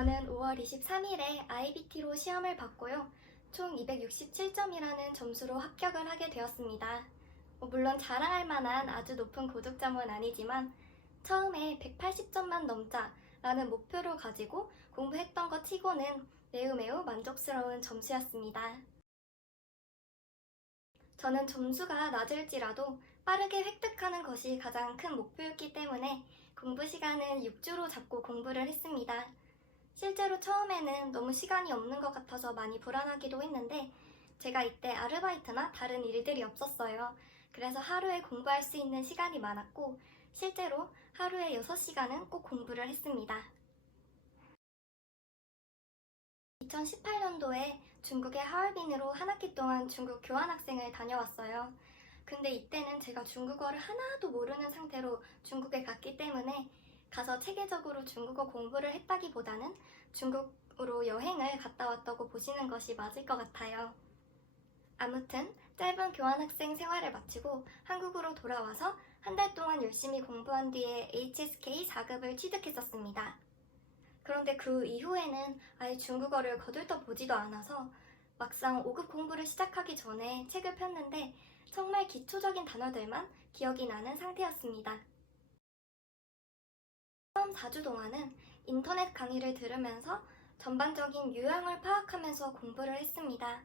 저는 5월 23일에 IBT로 시험을 봤고요. 총 267점이라는 점수로 합격을 하게 되었습니다. 물론 자랑할 만한 아주 높은 고득점은 아니지만 처음에 180점만 넘자라는 목표를 가지고 공부했던 것 치고는 매우 만족스러운 점수였습니다. 저는 점수가 낮을지라도 빠르게 획득하는 것이 가장 큰 목표였기 때문에 공부 시간은 6주로 잡고 공부를 했습니다. 실제로 처음에는 너무 시간이 없는 것 같아서 많이 불안하기도 했는데 제가 이때 아르바이트나 다른 일들이 없었어요. 그래서 하루에 공부할 수 있는 시간이 많았고 실제로 하루에 6시간은 꼭 공부를 했습니다. 2018년도에 중국의 하얼빈으로 한 학기 동안 중국 교환학생을 다녀왔어요. 근데 이때는 제가 중국어를 하나도 모르는 상태로 중국에 갔기 때문에 가서 체계적으로 중국어 공부를 했다기보다는 중국으로 여행을 갔다 왔다고 보시는 것이 맞을 것 같아요. 아무튼 짧은 교환학생 생활을 마치고 한국으로 돌아와서 한 달 동안 열심히 공부한 뒤에 HSK 4급을 취득했었습니다. 그런데 그 이후에는 아예 중국어를 거들떠보지도 않아서 막상 5급 공부를 시작하기 전에 책을 폈는데 정말 기초적인 단어들만 기억이 나는 상태였습니다. 처음 4주 동안은 인터넷 강의를 들으면서 전반적인 유형을 파악하면서 공부를 했습니다.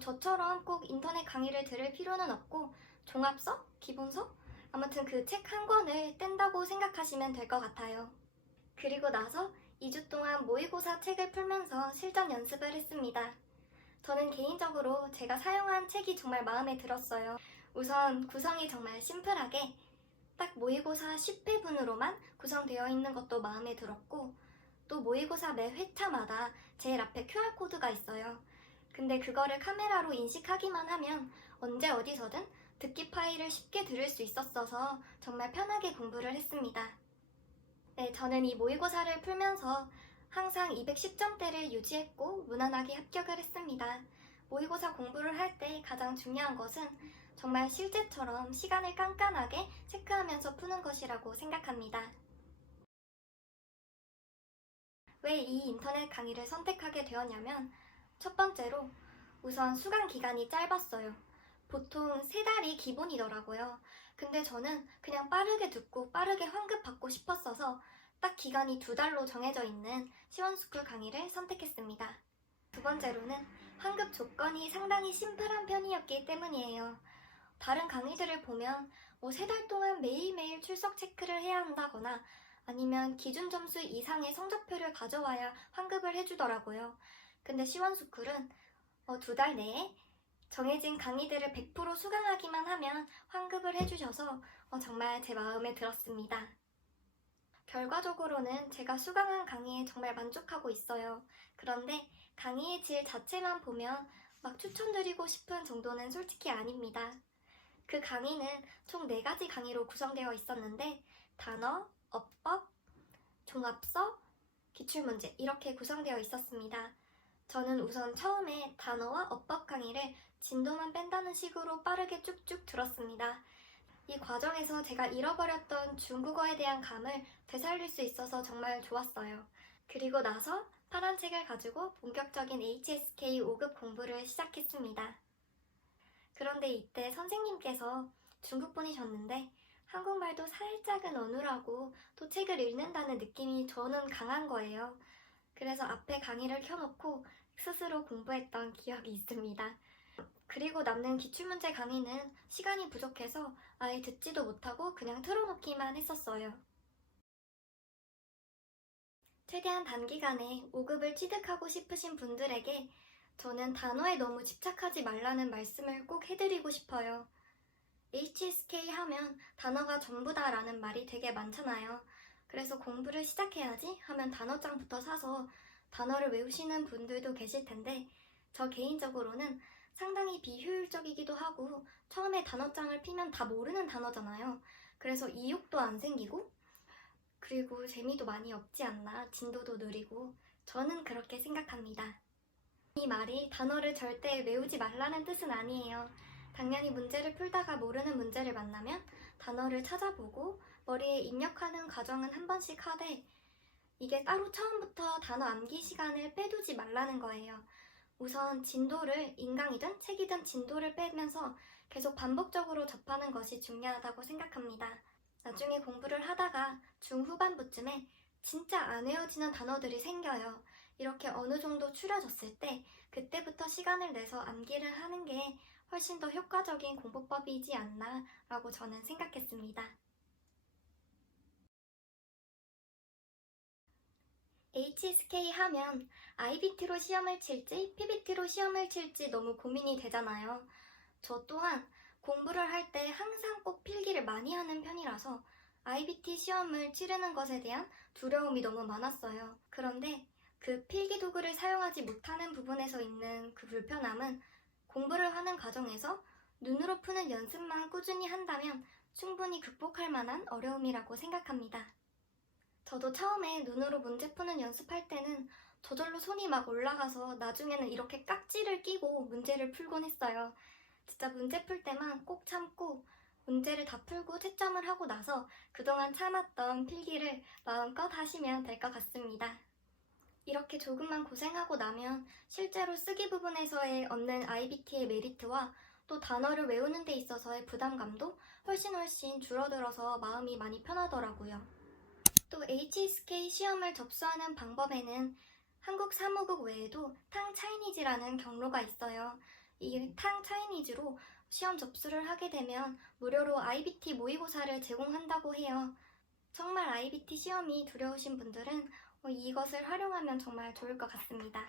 저처럼 꼭 인터넷 강의를 들을 필요는 없고 종합서? 기본서? 아무튼 그 책 한 권을 뗀다고 생각하시면 될 것 같아요. 그리고 나서 2주 동안 모의고사 책을 풀면서 실전 연습을 했습니다. 저는 개인적으로 제가 사용한 책이 정말 마음에 들었어요. 우선 구성이 정말 심플하게 딱 모의고사 10회분으로만 구성되어 있는 것도 마음에 들었고 또 모의고사 매 회차마다 제일 앞에 QR코드가 있어요. 근데 그거를 카메라로 인식하기만 하면 언제 어디서든 듣기 파일을 쉽게 들을 수 있었어서 정말 편하게 공부를 했습니다. 네, 저는 이 모의고사를 풀면서 항상 210점대를 유지했고 무난하게 합격을 했습니다. 모의고사 공부를 할 때 가장 중요한 것은 정말 실제처럼 시간을 깐깐하게 체크하면서 푸는 것이라고 생각합니다. 왜 이 인터넷 강의를 선택하게 되었냐면 첫 번째로 우선 수강 기간이 짧았어요. 보통 3달이 기본이더라고요. 근데 저는 그냥 빠르게 듣고 빠르게 환급받고 싶었어서 딱 기간이 2달로 정해져 있는 시원스쿨 강의를 선택했습니다. 두 번째로는 환급 조건이 상당히 심플한 편이었기 때문이에요. 다른 강의들을 보면 3달 동안 매일매일 출석 체크를 해야 한다거나 아니면 기준 점수 이상의 성적표를 가져와야 환급을 해주더라고요. 근데 시원스쿨은 2달 내에 정해진 강의들을 100% 수강하기만 하면 환급을 해주셔서 정말 제 마음에 들었습니다. 결과적으로는 제가 수강한 강의에 정말 만족하고 있어요. 그런데 강의의 질 자체만 보면 막 추천드리고 싶은 정도는 솔직히 아닙니다. 그 강의는 총 4가지 강의로 구성되어 있었는데 단어, 어법, 종합서, 기출문제 이렇게 구성되어 있었습니다. 저는 우선 처음에 단어와 어법 강의를 진도만 뺀다는 식으로 빠르게 쭉쭉 들었습니다. 이 과정에서 제가 잃어버렸던 중국어에 대한 감을 되살릴 수 있어서 정말 좋았어요. 그리고 나서 파란 책을 가지고 본격적인 HSK 5급 공부를 시작했습니다. 그런데 이때 선생님께서 중국분이셨는데 한국말도 살짝은 어눌하고 또 책을 읽는다는 느낌이 저는 강한 거예요. 그래서 앞에 강의를 켜놓고 스스로 공부했던 기억이 있습니다. 그리고 남는 기출문제 강의는 시간이 부족해서 아예 듣지도 못하고 그냥 틀어놓기만 했었어요. 최대한 단기간에 5급을 취득하고 싶으신 분들에게 저는 단어에 너무 집착하지 말라는 말씀을 꼭 해드리고 싶어요. HSK 하면 단어가 전부다라는 말이 되게 많잖아요. 그래서 공부를 시작해야지 하면 단어장부터 사서 단어를 외우시는 분들도 계실 텐데 저 개인적으로는 상당히 비효율적이기도 하고 처음에 단어장을 피면 다 모르는 단어잖아요. 그래서 이욕도 안 생기고 그리고 재미도 많이 없지 않나, 진도도 느리고 저는 그렇게 생각합니다. 이 말이 단어를 절대 외우지 말라는 뜻은 아니에요. 당연히 문제를 풀다가 모르는 문제를 만나면 단어를 찾아보고 머리에 입력하는 과정은 한 번씩 하되 이게 따로 처음부터 단어 암기 시간을 빼두지 말라는 거예요. 우선 진도를 인강이든 책이든 진도를 빼면서 계속 반복적으로 접하는 것이 중요하다고 생각합니다. 나중에 공부를 하다가 중후반부쯤에 진짜 안 외워지는 단어들이 생겨요. 이렇게 어느 정도 추려졌을 때 그때부터 시간을 내서 암기를 하는 게 훨씬 더 효과적인 공부법이지 않나 라고 저는 생각했습니다. HSK 하면 IBT로 시험을 칠지 PBT로 시험을 칠지 너무 고민이 되잖아요. 저 또한 공부를 할 때 항상 꼭 필기를 많이 하는 편이라서 IBT 시험을 치르는 것에 대한 두려움이 너무 많았어요. 그런데 그 필기 도구를 사용하지 못하는 부분에서 있는 그 불편함은 공부를 하는 과정에서 눈으로 푸는 연습만 꾸준히 한다면 충분히 극복할 만한 어려움이라고 생각합니다. 저도 처음에 눈으로 문제 푸는 연습할 때는 저절로 손이 막 올라가서 나중에는 이렇게 깍지를 끼고 문제를 풀곤 했어요. 진짜 문제 풀 때만 꼭 참고 문제를 다 풀고 채점을 하고 나서 그동안 참았던 필기를 마음껏 하시면 될 것 같습니다. 이렇게 조금만 고생하고 나면 실제로 쓰기 부분에서의 얻는 IBT의 메리트와 또 단어를 외우는 데 있어서의 부담감도 훨씬 줄어들어서 마음이 많이 편하더라고요. 또 HSK 시험을 접수하는 방법에는 한국 사무국 외에도 탕 차이니즈라는 경로가 있어요. 이 탕 차이니즈로 시험 접수를 하게 되면 무료로 IBT 모의고사를 제공한다고 해요. 정말 IBT 시험이 두려우신 분들은 이것을 활용하면 정말 좋을 것 같습니다.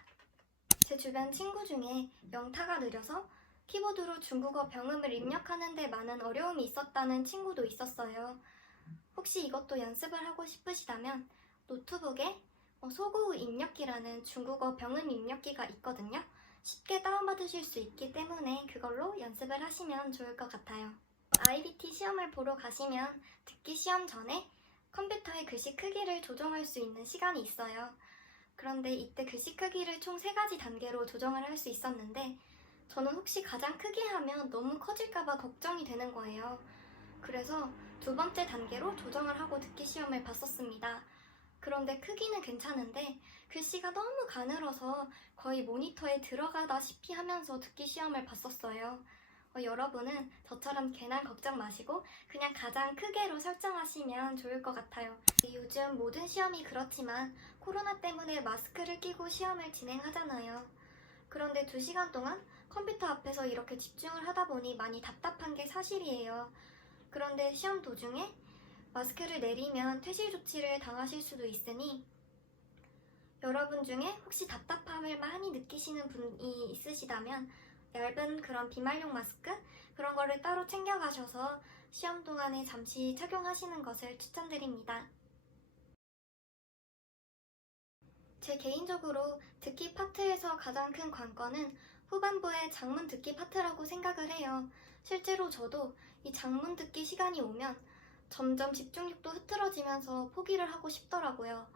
제 주변 친구 중에 영타가 느려서 키보드로 중국어 병음을 입력하는 데 많은 어려움이 있었다는 친구도 있었어요. 혹시 이것도 연습을 하고 싶으시다면 노트북에 소구우 입력기라는 중국어 병음 입력기가 있거든요. 쉽게 다운받으실 수 있기 때문에 그걸로 연습을 하시면 좋을 것 같아요. IBT 시험을 보러 가시면 듣기 시험 전에 컴퓨터의 글씨 크기를 조정할 수 있는 시간이 있어요. 그런데 이때 글씨 크기를 총 3가지 단계로 조정을 할 수 있었는데 저는 혹시 가장 크게 하면 너무 커질까봐 걱정이 되는 거예요. 그래서 2번째 단계로 조정을 하고 듣기 시험을 봤었습니다. 그런데 크기는 괜찮은데 글씨가 너무 가늘어서 거의 모니터에 들어가다시피 하면서 듣기 시험을 봤었어요. 여러분은 저처럼 괜한 걱정 마시고 그냥 가장 크게로 설정하시면 좋을 것 같아요. 요즘 모든 시험이 그렇지만 코로나 때문에 마스크를 끼고 시험을 진행하잖아요. 그런데 2시간 동안 컴퓨터 앞에서 이렇게 집중을 하다 보니 많이 답답한 게 사실이에요. 그런데 시험 도중에 마스크를 내리면 퇴실 조치를 당하실 수도 있으니 여러분 중에 혹시 답답함을 많이 느끼시는 분이 있으시다면 얇은 그런 비말용 마스크 그런 거를 따로 챙겨가셔서 시험 동안에 잠시 착용하시는 것을 추천드립니다. 제 개인적으로 듣기 파트에서 가장 큰 관건은 후반부의 장문 듣기 파트라고 생각을 해요. 실제로 저도 이 장문 듣기 시간이 오면 점점 집중력도 흐트러지면서 포기를 하고 싶더라고요.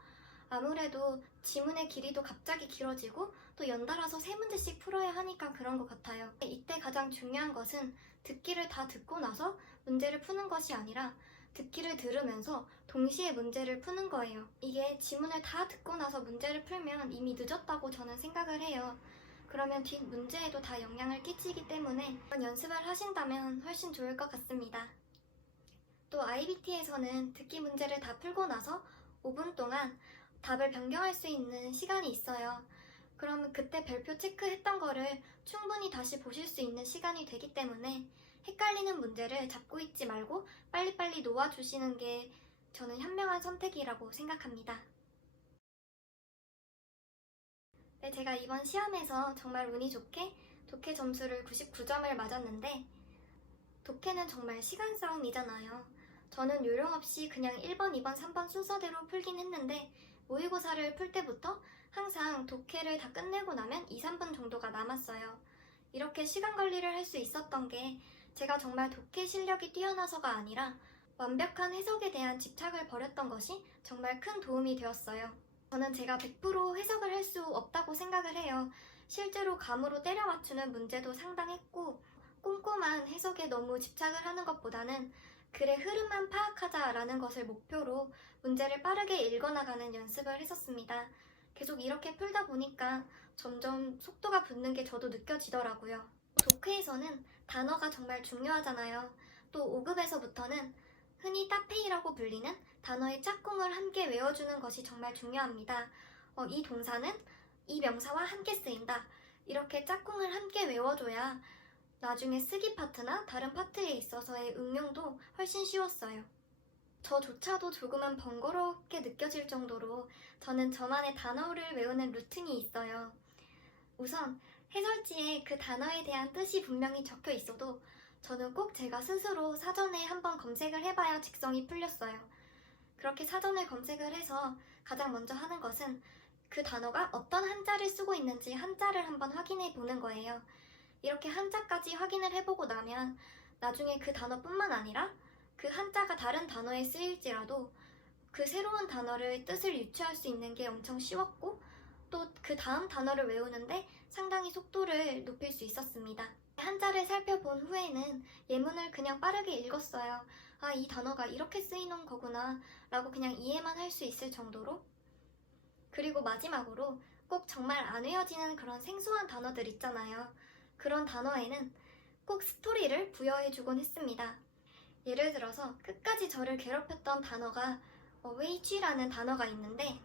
아무래도 지문의 길이도 갑자기 길어지고 또 연달아서 3문제씩 풀어야 하니까 그런 것 같아요. 이때 가장 중요한 것은 듣기를 다 듣고 나서 문제를 푸는 것이 아니라 듣기를 들으면서 동시에 문제를 푸는 거예요. 이게 지문을 다 듣고 나서 문제를 풀면 이미 늦었다고 저는 생각을 해요. 그러면 뒷 문제에도 다 영향을 끼치기 때문에 연습을 하신다면 훨씬 좋을 것 같습니다. 또 IBT에서는 듣기 문제를 다 풀고 나서 5분 동안 답을 변경할 수 있는 시간이 있어요. 그러면 그때 별표 체크했던 거를 충분히 다시 보실 수 있는 시간이 되기 때문에 헷갈리는 문제를 잡고 있지 말고 빨리빨리 놓아주시는 게 저는 현명한 선택이라고 생각합니다. 네, 제가 이번 시험에서 정말 운이 좋게 독해 점수를 99점을 맞았는데 독해는 정말 시간 싸움이잖아요. 저는 요령 없이 그냥 1번, 2번, 3번 순서대로 풀긴 했는데 모의고사를 풀 때부터 항상 독해를 다 끝내고 나면 2, 3분 정도가 남았어요. 이렇게 시간 관리를 할 수 있었던 게 제가 정말 독해 실력이 뛰어나서가 아니라 완벽한 해석에 대한 집착을 버렸던 것이 정말 큰 도움이 되었어요. 저는 제가 100% 해석을 할 수 없다고 생각을 해요. 실제로 감으로 때려 맞추는 문제도 상당했고 꼼꼼한 해석에 너무 집착을 하는 것보다는 글의 흐름만 파악하자라는 것을 목표로 문제를 빠르게 읽어나가는 연습을 했었습니다. 계속 이렇게 풀다 보니까 점점 속도가 붙는 게 저도 느껴지더라고요. 독해에서는 단어가 정말 중요하잖아요. 또 5급에서부터는 흔히 따페이라고 불리는 단어의 짝꿍을 함께 외워주는 것이 정말 중요합니다. 이 동사는 이 명사와 함께 쓰인다. 이렇게 짝꿍을 함께 외워줘야 나중에 쓰기 파트나 다른 파트에 있어서의 응용도 훨씬 쉬웠어요. 저조차도 조금은 번거롭게 느껴질 정도로 저는 저만의 단어를 외우는 루틴이 있어요. 우선 해설지에 그 단어에 대한 뜻이 분명히 적혀 있어도 저는 꼭 제가 스스로 사전에 한번 검색을 해봐야 직성이 풀렸어요. 그렇게 사전을 검색을 해서 가장 먼저 하는 것은 그 단어가 어떤 한자를 쓰고 있는지 한자를 한번 확인해 보는 거예요. 이렇게 한자까지 확인을 해보고 나면 나중에 그 단어뿐만 아니라 그 한자가 다른 단어에 쓰일지라도 그 새로운 단어를 뜻을 유추할 수 있는 게 엄청 쉬웠고 또 그 다음 단어를 외우는데 상당히 속도를 높일 수 있었습니다. 한자를 살펴본 후에는 예문을 그냥 빠르게 읽었어요. 아, 이 단어가 이렇게 쓰이는 거구나 라고 그냥 이해만 할 수 있을 정도로. 그리고 마지막으로 꼭 정말 안 외워지는 그런 생소한 단어들 있잖아요. 그런 단어에는 꼭 스토리를 부여해주곤 했습니다. 예를 들어서 끝까지 저를 괴롭혔던 단어가 웨이쥐라는 단어가 있는데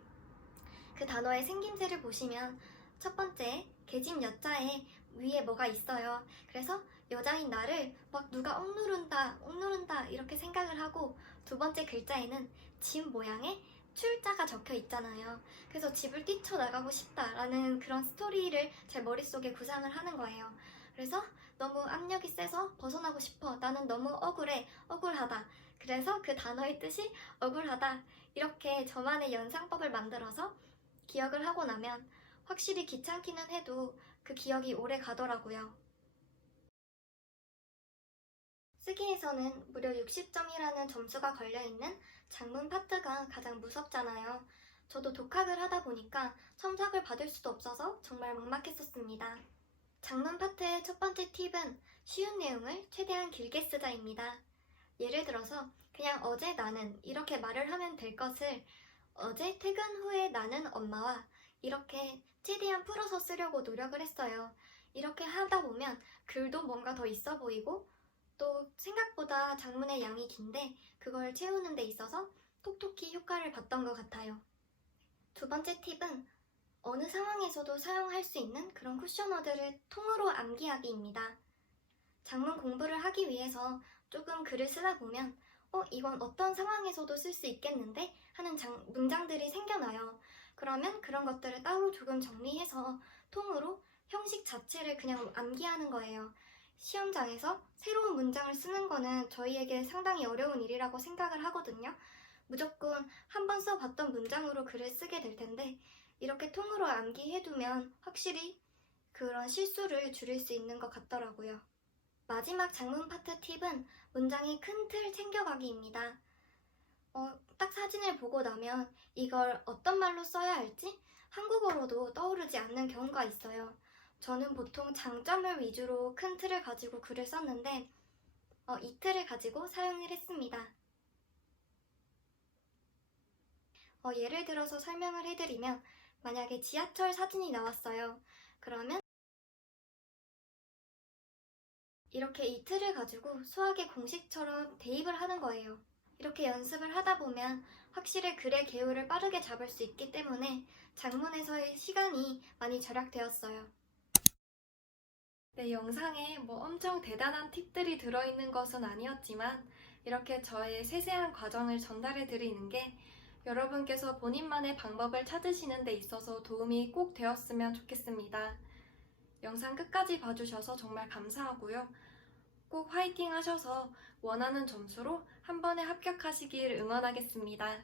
그 단어의 생김새를 보시면 첫 번째 계집 여자에 위에 뭐가 있어요. 그래서 여자인 나를 막 누가 억누른다 이렇게 생각을 하고 두 번째 글자에는 집 모양의 출자가 적혀 있잖아요. 그래서 집을 뛰쳐나가고 싶다라는 그런 스토리를 제 머릿속에 구상을 하는 거예요. 그래서 너무 압력이 세서 벗어나고 싶어. 나는 너무 억울하다. 그래서 그 단어의 뜻이 억울하다. 이렇게 저만의 연상법을 만들어서 기억을 하고 나면 확실히 귀찮기는 해도 그 기억이 오래 가더라고요. 쓰기에서는 무려 60점이라는 점수가 걸려있는 장문 파트가 가장 무섭잖아요. 저도 독학을 하다 보니까 첨삭을 받을 수도 없어서 정말 막막했었습니다. 장문 파트의 첫 번째 팁은 쉬운 내용을 최대한 길게 쓰자입니다. 예를 들어서 그냥 어제 나는 이렇게 말을 하면 될 것을 어제 퇴근 후에 나는 엄마와 이렇게 최대한 풀어서 쓰려고 노력을 했어요. 이렇게 하다 보면 글도 뭔가 더 있어 보이고 또 생각보다 장문의 양이 긴데 그걸 채우는 데 있어서 톡톡히 효과를 봤던 것 같아요. 두 번째 팁은 어느 상황에서도 사용할 수 있는 그런 쿠셔너들을 통으로 암기하기입니다. 장문 공부를 하기 위해서 조금 글을 쓰다 보면 이건 어떤 상황에서도 쓸 수 있겠는데 하는 문장들이 생겨나요. 그러면 그런 것들을 따로 조금 정리해서 통으로 형식 자체를 그냥 암기하는 거예요. 시험장에서 새로운 문장을 쓰는 거는 저희에게 상당히 어려운 일이라고 생각을 하거든요. 무조건 한번 써봤던 문장으로 글을 쓰게 될 텐데 이렇게 통으로 암기해두면 확실히 그런 실수를 줄일 수 있는 것 같더라고요. 마지막 장문 파트 팁은 문장의 큰 틀 챙겨가기입니다. 딱 사진을 보고 나면 이걸 어떤 말로 써야 할지 한국어로도 떠오르지 않는 경우가 있어요. 저는 보통 장점을 위주로 큰 틀을 가지고 글을 썼는데 이 틀을 가지고 사용을 했습니다. 예를 들어서 설명을 해드리면 만약에 지하철 사진이 나왔어요. 그러면 이렇게 이 틀을 가지고 수학의 공식처럼 대입을 하는 거예요. 이렇게 연습을 하다 보면 확실히 글의 개요를 빠르게 잡을 수 있기 때문에 장문에서의 시간이 많이 절약되었어요. 네, 영상에 엄청 대단한 팁들이 들어있는 것은 아니었지만 이렇게 저의 세세한 과정을 전달해 드리는 게 여러분께서 본인만의 방법을 찾으시는 데 있어서 도움이 꼭 되었으면 좋겠습니다. 영상 끝까지 봐주셔서 정말 감사하고요. 꼭 화이팅 하셔서 원하는 점수로 한 번에 합격하시길 응원하겠습니다.